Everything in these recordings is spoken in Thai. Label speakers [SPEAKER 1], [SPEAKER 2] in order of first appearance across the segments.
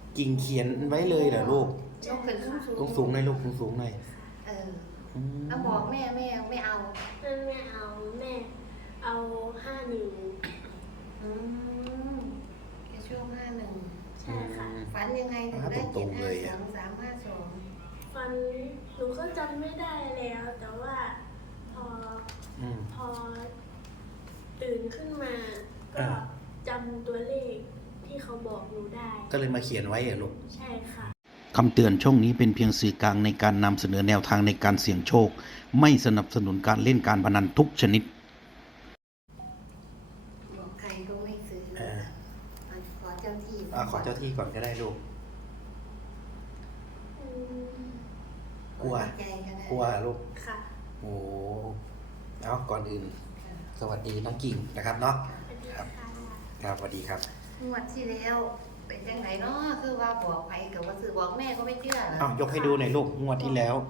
[SPEAKER 1] กิ่งเขียนไว้เลยเหรอลูก
[SPEAKER 2] ยกขึ้น
[SPEAKER 1] สูงสูงหน่อยลูกสูงสูงหน่อย
[SPEAKER 2] เออแล้วบอกแม่ไม่เอา
[SPEAKER 3] แม่เอาแม่เอา51
[SPEAKER 2] อืมแค่ช่วง51
[SPEAKER 3] ใช่ค่ะ
[SPEAKER 2] ฝันยังไงถึงได้752 352
[SPEAKER 3] ฟันหนูก็จำไม่ได้แล้วแต่ว่าพอพอตื่นขึ้นมาก็จำตัวเลขที่เขาบอกหนูได้
[SPEAKER 1] ก็เลยมาเขียนไว้เหรอลูก
[SPEAKER 3] ใช่ค่ะ
[SPEAKER 1] คำเตือนช่องนี้เป็นเพียงสื่อกลางในการนำเสนอแนวทางในการเสี่ยงโชคไม่สนับสนุนการเล่นการพนันทุกชนิด
[SPEAKER 2] บอกใครก็ไม่ซื้อขอเจ้าที่
[SPEAKER 1] ขอเจ้าที่ก่อนก็ได้ลูกกลัวกลัวลูก
[SPEAKER 3] ค่ะ
[SPEAKER 1] โอ้เอาก่อนอื่นสวัสดีน้องกิ่งนะครับเนาะครับครับสวัสดีครับ
[SPEAKER 2] งวดที่แล้วเป็นจังไหนเนาะคือว่าบอกไปกับว่าซื้อบอกแม่ก็ไม่เชื่อเหร
[SPEAKER 1] อยกให้ดูหน่อยลูกงวดที่แล้ว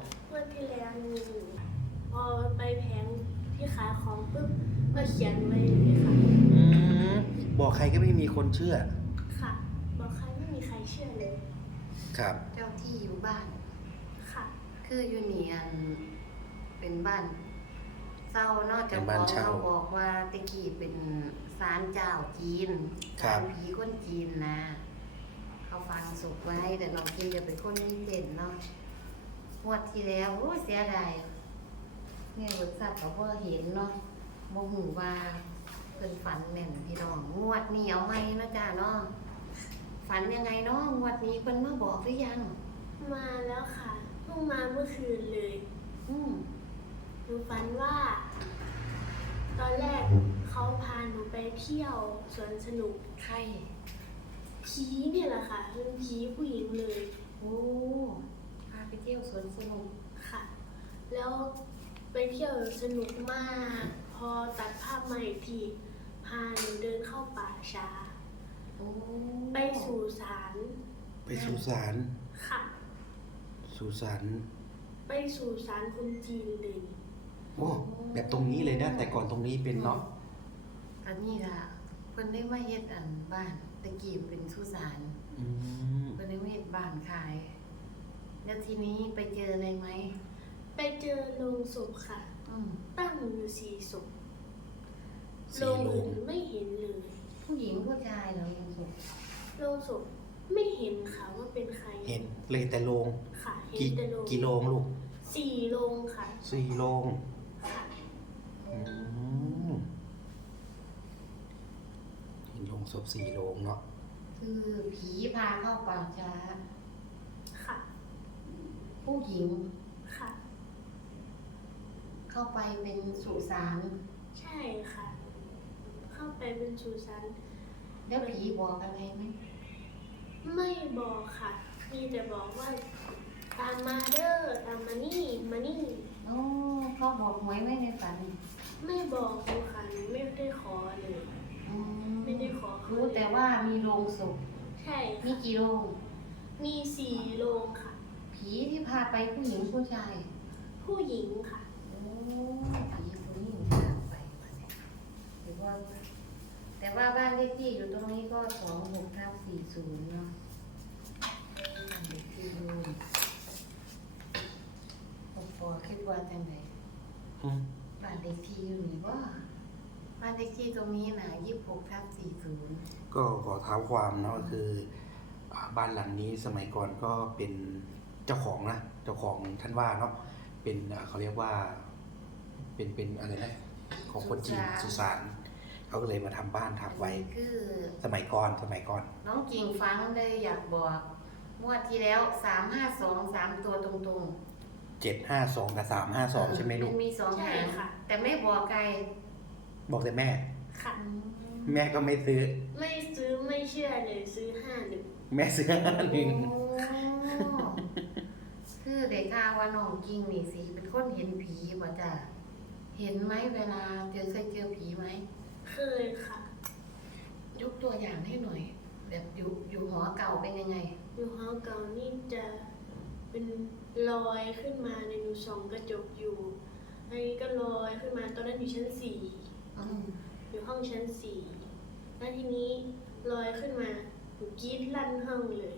[SPEAKER 3] พอไปแผงที่ขายของปุ๊บก็เขียนไว้เลยค่ะ
[SPEAKER 1] บอกใครก็ไม่มีคนเชื่อ
[SPEAKER 3] ค่ะบอกใครไม่มีใครเชื่อเลย
[SPEAKER 1] ครับ
[SPEAKER 2] เจ้าที่อยู่บ้าน
[SPEAKER 3] ค่ะ
[SPEAKER 2] คืออยู่เนียนเป็นบ้านเจ้านอกจากเขาบอกว่าตะกี้เป็นศาลเจ้าจีนศาลผีคนจีนนะเขาฟังสุกไว้แต่น้องกินจะเป็นคนมีเด่นเนาะงวดที่แล้วโอ้เสียดายเนี่ยบริษัทเขาก็เห็นเนาะโมโหว่าเป็นฝันแม่นพี่น้องงวดนี้เอาไหมนะจ๊ะเนาะฝันยังไงเนาะงวดนี้เพิ่นมาบอกหรือยัง
[SPEAKER 3] มาแล้วค่ะเพิ่งมาเมื่อคืนเลยหนูฝันว่าตอนแรกเขาพาหนูไปเที่ยวสวนสนุก
[SPEAKER 2] ใคร
[SPEAKER 3] ผีเนี่ยแหละค่ะเป็นผีผู้หญิงเลย
[SPEAKER 2] โอ้พาไปเที่ยวสวนสนุก
[SPEAKER 3] ค่ะแล้วไปเที่ยวสนุกมากพอตัดภาพมาอีกทีพาหนูเดินเข้าป่าช้าไปสู่ศาล
[SPEAKER 1] ค่ะสู่ศาล
[SPEAKER 3] ไปสู่ศาลคนจีนเลย
[SPEAKER 1] โอ้แบบตรงนี้เลยนะแต่ก่อนตรงนี้เป็นเนาะ
[SPEAKER 2] อันนี้ล่ะเพิ่นได้มาเฮ็ดอันบ้านตะกี้เป็นสุสานเพิ่นได้มาเฮ็ดบ้านขายแล้วทีนี้ไปเจออะไรไหม
[SPEAKER 3] ไปเจอโลงศพค่ะตั้งอยู่4 ศพโลงอื่นไม่เห็นเลย
[SPEAKER 2] ผู้หญิงผู้ชายเหรอ
[SPEAKER 3] โลงศพไม่เห็นค่ะว่าเป็นใคร
[SPEAKER 1] เห็นเลยแต่โลง
[SPEAKER 3] ค่ะเห็นแต่โลง
[SPEAKER 1] กี่โลงลูก
[SPEAKER 3] 4 โลงค่ะ
[SPEAKER 1] 4 โลง
[SPEAKER 3] ค่ะ
[SPEAKER 1] เห็นโลงศพ4 โลงเนาะ
[SPEAKER 2] คือผีพาเข้าป่าช้า
[SPEAKER 3] ค่ะ
[SPEAKER 2] ผู้หญิง
[SPEAKER 3] ค่ะ
[SPEAKER 2] เข้าไปเป็นสุสาน
[SPEAKER 3] ใช่ค่ะเข้าไปเป็นสุสาน
[SPEAKER 2] แล้วผีบอกอะไรไหม
[SPEAKER 3] ไม่บอกค่ะมีแต่บอกว่าตามมาเด้อตามมานี่
[SPEAKER 2] โอ้เขาบอกหวยไว้ในฝัน
[SPEAKER 3] ไม่บอกเลยค่ะไม่ได้ขอเลยไม่ได้ขอ
[SPEAKER 2] รู้แต่ว่ามีโรงศพ
[SPEAKER 3] ใช่
[SPEAKER 2] มีกี่โรง
[SPEAKER 3] มี4 โรงค่ะ
[SPEAKER 2] ผีที่พาไปผู้หญิงผู้ชาย
[SPEAKER 3] ผู้หญิงค่ะ
[SPEAKER 2] โอ้ผีผู้หญิงพาไปหรือว่าแต่ว่าบ้านเลขที่อยู่ตรงนี้ก็26/40เนาะเลขที่รูมพอคิดว่าจังไดบ้านเลขที่อยู่นี่ว่าบ้านเลขที่ตรงนี้นะ26/40
[SPEAKER 1] ก็ขอเท้าความเนาะคือบ้านหลังนี้สมัยก่อนก็เป็นเจ้าของนะเจ้าของท่านว่าเนาะเป็นเขาเรียกว่าเป็นอะไรนะของคนจีนสุสานเขาก็เลยมาทำบ้านทับไว้
[SPEAKER 2] คือ
[SPEAKER 1] สมัยก่อน
[SPEAKER 2] น้องกิ่งฟังเลยอยากบอกงวดที่แล้ว352 3ตัวตรง
[SPEAKER 1] ๆ752กับ352ใช่ไหมลูก
[SPEAKER 2] มี2หางค่ะแต่ไม่บอกใคร
[SPEAKER 1] บอกแต่แม่
[SPEAKER 3] ค่ะ
[SPEAKER 1] แม่ก็ไม่ซื้อ
[SPEAKER 3] ไม่เชื่อเลยซื้อ51
[SPEAKER 1] แม่ซื้อ51
[SPEAKER 2] คือเด็กข่าวว่าน้องกิ่งนี่สิเป็นคนเห็นผีบ่จ้ะเห็นไหมเวลาเคยเจอผีไหม
[SPEAKER 3] เคยค่ะ
[SPEAKER 2] ยกตัวอย่างให้หน่อยแบบอยู่หอเก่าเป็นยังไง
[SPEAKER 3] อยู่หอเก่านี่จะเป็นลอยขึ้นมาในหนูส่องกระจกอยู่อันนี้ก็ลอยขึ้นมาตอนนั้นอยู่ชั้น4อยู่ห้องชั้น4แล้วทีนี้ลอยขึ้นมาหนูกรี๊ดลั่นห้องเลย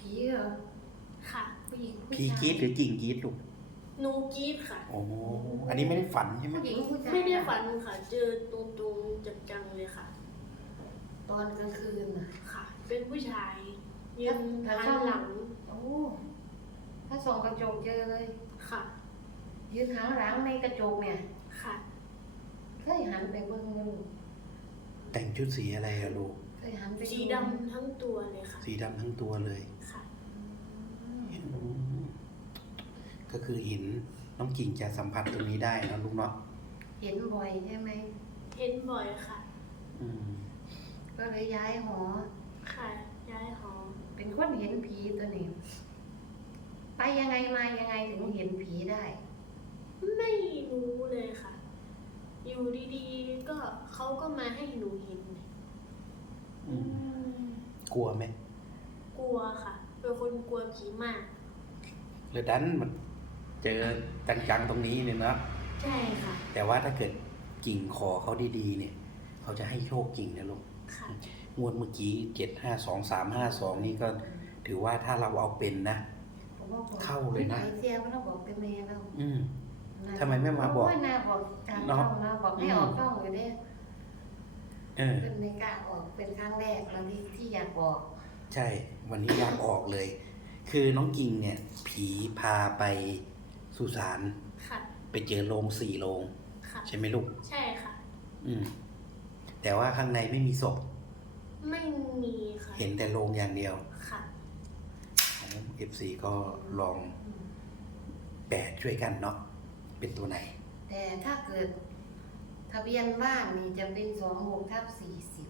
[SPEAKER 2] ผีเหรอ
[SPEAKER 3] ค่ะ
[SPEAKER 2] ผู้หญิงผู้
[SPEAKER 1] ผี
[SPEAKER 2] ชาย
[SPEAKER 1] กรีดหรือกิ่งกรีดลูก
[SPEAKER 3] หนูกรีดค่ะ
[SPEAKER 1] โอ้อันนี้ไม่ได้ฝันใช่ไหม
[SPEAKER 2] ผู้หญิงผู้ชาย
[SPEAKER 3] ไม่ได้ฝันค่ะ เจอตรงๆจังๆเลยค่ะ
[SPEAKER 2] ตอนกลางคืนน่ะ
[SPEAKER 3] ค่ะ เป็นผู้ชายยืน
[SPEAKER 2] ถ้า
[SPEAKER 3] หันหลัง
[SPEAKER 2] โอ้ถ้าส่องกระจกเจอเลย
[SPEAKER 3] ค่ะ
[SPEAKER 2] ยืนหันหลังในกระจกเนี่ย
[SPEAKER 3] ค่ะ
[SPEAKER 2] เคยหันไปเบิ่งมัน
[SPEAKER 1] แต่งชุดสีอะไรอะลูก
[SPEAKER 2] เคยหันไป
[SPEAKER 3] สีดำทั้งตัวเลยค่ะ
[SPEAKER 1] สีดำทั้งตัวเลย
[SPEAKER 3] ค่ะ
[SPEAKER 2] อืม
[SPEAKER 1] อืมก็คือเห็นน้องกิ่งจะสัมผัสตรงนี้ได้นะลูกเนาะ
[SPEAKER 2] เห็นบ่อยใช่ไหม
[SPEAKER 3] เห็นบ่อยค่ะ
[SPEAKER 1] อืม
[SPEAKER 2] ก็เลยย้ายหอ
[SPEAKER 3] ค่ะย้ายหอ
[SPEAKER 2] เป็นคนเห็นผีตัวนี้ ไปยังไงมายังไงถึงเห็นผีได้
[SPEAKER 3] ไม่รู้เลยค่ะ อยู่ดีๆ ก็เขาก็มาให้หนูเห็น
[SPEAKER 1] อืมกลัวไหม
[SPEAKER 3] กลัวค่ะ เป็นคนกลัวผีมาก
[SPEAKER 1] เลยดันมันเจอจังๆตรงนี้เนี่ยเนาะ
[SPEAKER 3] ใช่ค่ะ
[SPEAKER 1] แต่ว่าถ้าเกิดกิ่งขอเขาดีๆเนี่ย เขาจะให้โชคกิ่งนะลูก
[SPEAKER 3] ค่ะ
[SPEAKER 1] งวดเมื่อกี้752 352 นี่ก็ถือว่าถ้าเราเอาเป็นนะ
[SPEAKER 2] ผมว่าบอก
[SPEAKER 1] เข้าเลยนะ
[SPEAKER 2] ไอเสียมันต้องบอกเป็นแม่แล้ว
[SPEAKER 1] อืม ทำไมไม่มาบอก
[SPEAKER 2] โยน่าบอกการ
[SPEAKER 1] เนาะ
[SPEAKER 2] เข้ามาบอกให้ออกกล้องอยู่เนี่ย
[SPEAKER 1] เออ
[SPEAKER 2] เป็นในกล้าออกเป็นครั้งแรกแล้วที่อยากบอก
[SPEAKER 1] ใช่ วันนี้อยากออกเลย คือน้องกิ่งเนี่ย ผีพาไปสุสาน
[SPEAKER 3] ค่ะ
[SPEAKER 1] ไปเจอโรง4 โรง
[SPEAKER 3] ค่ะ
[SPEAKER 1] ใช่ไหมลูก
[SPEAKER 3] ใช่ค่ะ
[SPEAKER 1] อืม แต่ว่าข้างในไม่มีศพ
[SPEAKER 3] ไม่มีค่ะ
[SPEAKER 1] เห็นแต่โรงอย่างเดียว
[SPEAKER 3] ค่ะ
[SPEAKER 1] FC ก็ลอง
[SPEAKER 2] อืม
[SPEAKER 1] 8ช่วยกันเนาะ เป็นตัวไหน
[SPEAKER 2] แต่ถ้าเกิดทะเบียนบ้านนี่จะเป็น26/40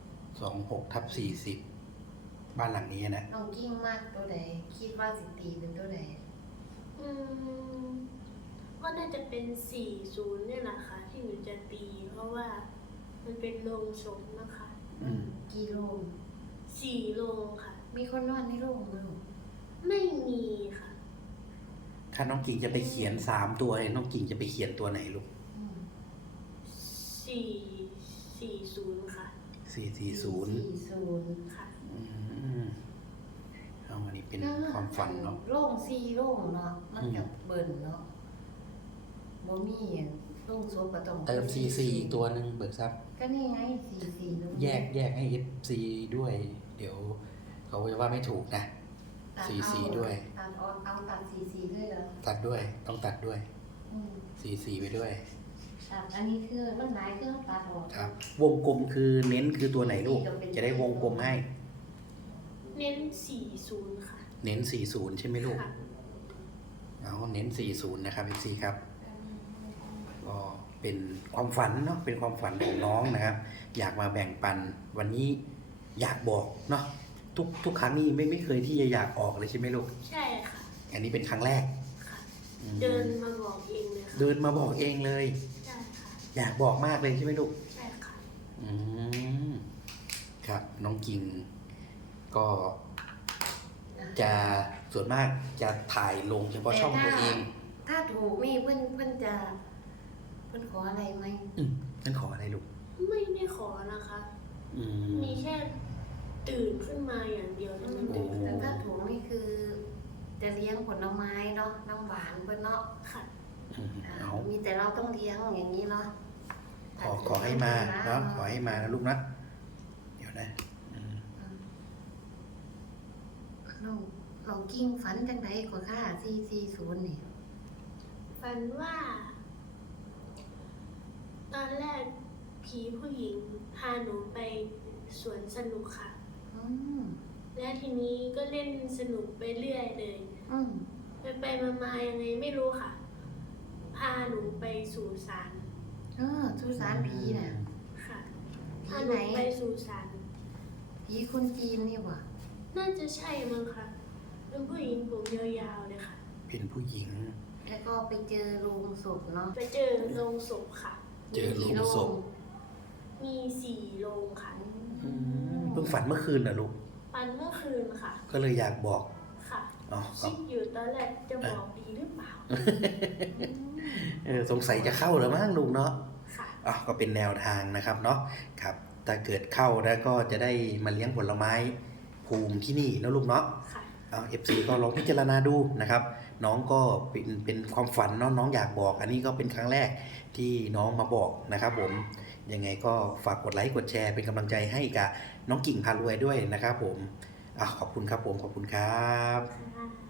[SPEAKER 1] 26/40 บ้านหลังนี้นะ
[SPEAKER 2] น้องกิ้งมากตัวใดคิดว่าสิตีเป็นตัวใด
[SPEAKER 3] อืมก็น่าจะเป็น40เนี่ยแหละค่ะที่หนูจะตี เพราะว่ามันเป็นโรงศพนะคะ
[SPEAKER 1] อืม
[SPEAKER 2] กี่โรง
[SPEAKER 3] 4 โรงค่ะ
[SPEAKER 2] มีคนนอนในโรงมั้ย
[SPEAKER 3] ไม่มีค่ะ
[SPEAKER 1] ถ้าน้องกิ่งจะไปเขียน3 ตัวเนี่ยน้องกิ่งจะไปเขียนตัวไหนลูก
[SPEAKER 2] อืม
[SPEAKER 3] 440 ค่ะ
[SPEAKER 1] 440
[SPEAKER 2] 40
[SPEAKER 3] ค่ะ
[SPEAKER 1] อืมเอาอันนี้เป็นความฝันเนาะ
[SPEAKER 2] โล่ง4โล่งเนาะมันกับเบิ่นเนาะบ่มีโล่งศพก็ต้อง
[SPEAKER 1] เติม CC อีกตัวหนึ่งเบิกทรัพย์
[SPEAKER 2] ก็นี่ไง44ตรงนี้
[SPEAKER 1] แยกให้ FC ด้วย เดี๋ยวเขาจะว่าไม่ถูกนะ
[SPEAKER 2] ตัด
[SPEAKER 1] CC
[SPEAKER 2] เอา
[SPEAKER 1] ด้วย
[SPEAKER 2] เอาตัด44ด้วยเหรอ
[SPEAKER 1] ตัดด้วย ต้องตัดด้วย
[SPEAKER 2] อืม
[SPEAKER 1] CC ไปด้วย
[SPEAKER 2] ตัดอันนี้คือมันหลายเครื่องตัดออก
[SPEAKER 1] ครับ วงกลมคือเน้นคือตัวไหนลูก จะได้วงกลมให้
[SPEAKER 3] เน้น 40 ค่ะ
[SPEAKER 1] เน้น 40 ใช่ไหมลูก
[SPEAKER 3] ค่ะ
[SPEAKER 1] เอาเน้น 40 นะครับ FC ครับ ก็เป็นความฝันเนาะ เป็นความฝันของน้องนะครับ อยากมาแบ่งปัน วันนี้อยากบอกเนาะ ทุกครั้งนี้ไม่เคยที่จะอยากออกเลยใช่ไหมลูก
[SPEAKER 3] ใช่ค่ะ
[SPEAKER 1] อันนี้เป็นครั้งแรก
[SPEAKER 3] ค่ะ
[SPEAKER 1] อืม
[SPEAKER 3] เดินมาบอกเองเลยค่ะ
[SPEAKER 1] เดินมาบอกเองเลย
[SPEAKER 3] ใช่ค่ะ
[SPEAKER 1] อยากบอกมากเลยใช่ไหมลูก
[SPEAKER 3] ใช่ค่ะ
[SPEAKER 1] อืมครับ น้องกิ่งก็ จะส่วนมากจะถ่ายลงเฉพาะช่องตัวเอง
[SPEAKER 2] ถ้าถูกนี่เพิ่นจะเพิ่นขออะไรไหม
[SPEAKER 1] นั่นขออะไรลูก
[SPEAKER 3] ไม่ได้ขอนะคะ
[SPEAKER 1] อืม
[SPEAKER 3] มีแค่ตื่นขึ้นมาอย่างเดียวเท่านั้น
[SPEAKER 1] โอ้
[SPEAKER 3] เอง
[SPEAKER 2] แต่ถ้าถูกนี่คือ จะเลี้ยงผลไม้เนาะน้ำหวานเพิ่นเนาะ
[SPEAKER 3] ค่ะ
[SPEAKER 1] อืมเอา
[SPEAKER 2] มีแต่เราต้องเลี้ยงอย่างนี้เนาะ
[SPEAKER 1] ขอให้มาเนาะขอให้มานะลูกนะเดี๋ยวนะอืม
[SPEAKER 2] น้องกิ้งฝันจังไดก็ค่า440นี่
[SPEAKER 3] ฝันว่า ตอนแรกผีผู้หญิงพาหนูไปสวนสนุกค่ะ
[SPEAKER 2] อืม
[SPEAKER 3] และทีนี้ก็เล่นสนุกไปเรื่อยเลย
[SPEAKER 2] อืม
[SPEAKER 3] ไปมายังไงไม่รู้ค่ะ พาหนูไปสู่ศาล
[SPEAKER 2] สุสานผีน่ะ
[SPEAKER 3] ค่ะ
[SPEAKER 2] ผี
[SPEAKER 3] พาห
[SPEAKER 2] ไหน
[SPEAKER 3] นูไปสู่ศาล
[SPEAKER 2] ผีคนจีนนี่หว่า
[SPEAKER 3] น่าจะใช่มั้งค่ะเป็นผู้หญิงผมยาวๆเลยค่ะ
[SPEAKER 1] เป็นผู้หญิง
[SPEAKER 2] แล้วก็ไปเจอโรงศพเนาะ
[SPEAKER 3] ไปเจอโรงศพค่ะ
[SPEAKER 1] เจอโรงศพ
[SPEAKER 3] มี4 โรงค่ะ
[SPEAKER 1] เพิ่งฝันเมื่อคืนน่ะลูก
[SPEAKER 3] ปันเมื่อคืนค่ะ
[SPEAKER 1] ก็เลยอยากบอก
[SPEAKER 3] ค่ะ
[SPEAKER 1] อ๋อ
[SPEAKER 3] คิดอยู่ตอนแรกจะบอกดีหรือเปล่า
[SPEAKER 1] สงสัยจะเข้าแล้วมั้งลูกเนาะ
[SPEAKER 3] ค่ะ
[SPEAKER 1] อ๋อก็เป็นแนวทางนะครับเนาะครับถ้าเกิดเข้าแล้วก็จะได้มาเลี้ยงผลไม้ภูมิที่นี่นะลูกเนาะ
[SPEAKER 3] ค่ะ
[SPEAKER 1] FC ก็ลองพิจารณาดูนะครับน้องก็เป็นความฝันเนาะน้องอยากบอกอันนี้ก็เป็นครั้งแรกที่น้องมาบอกนะครับผมยังไงก็ฝากกดไลค์กดแชร์เป็นกำลังใจให้กับน้องกิ่งพารวยด้วยนะครับผมขอบคุณครับผมขอบคุณครับ
[SPEAKER 3] ค่ะ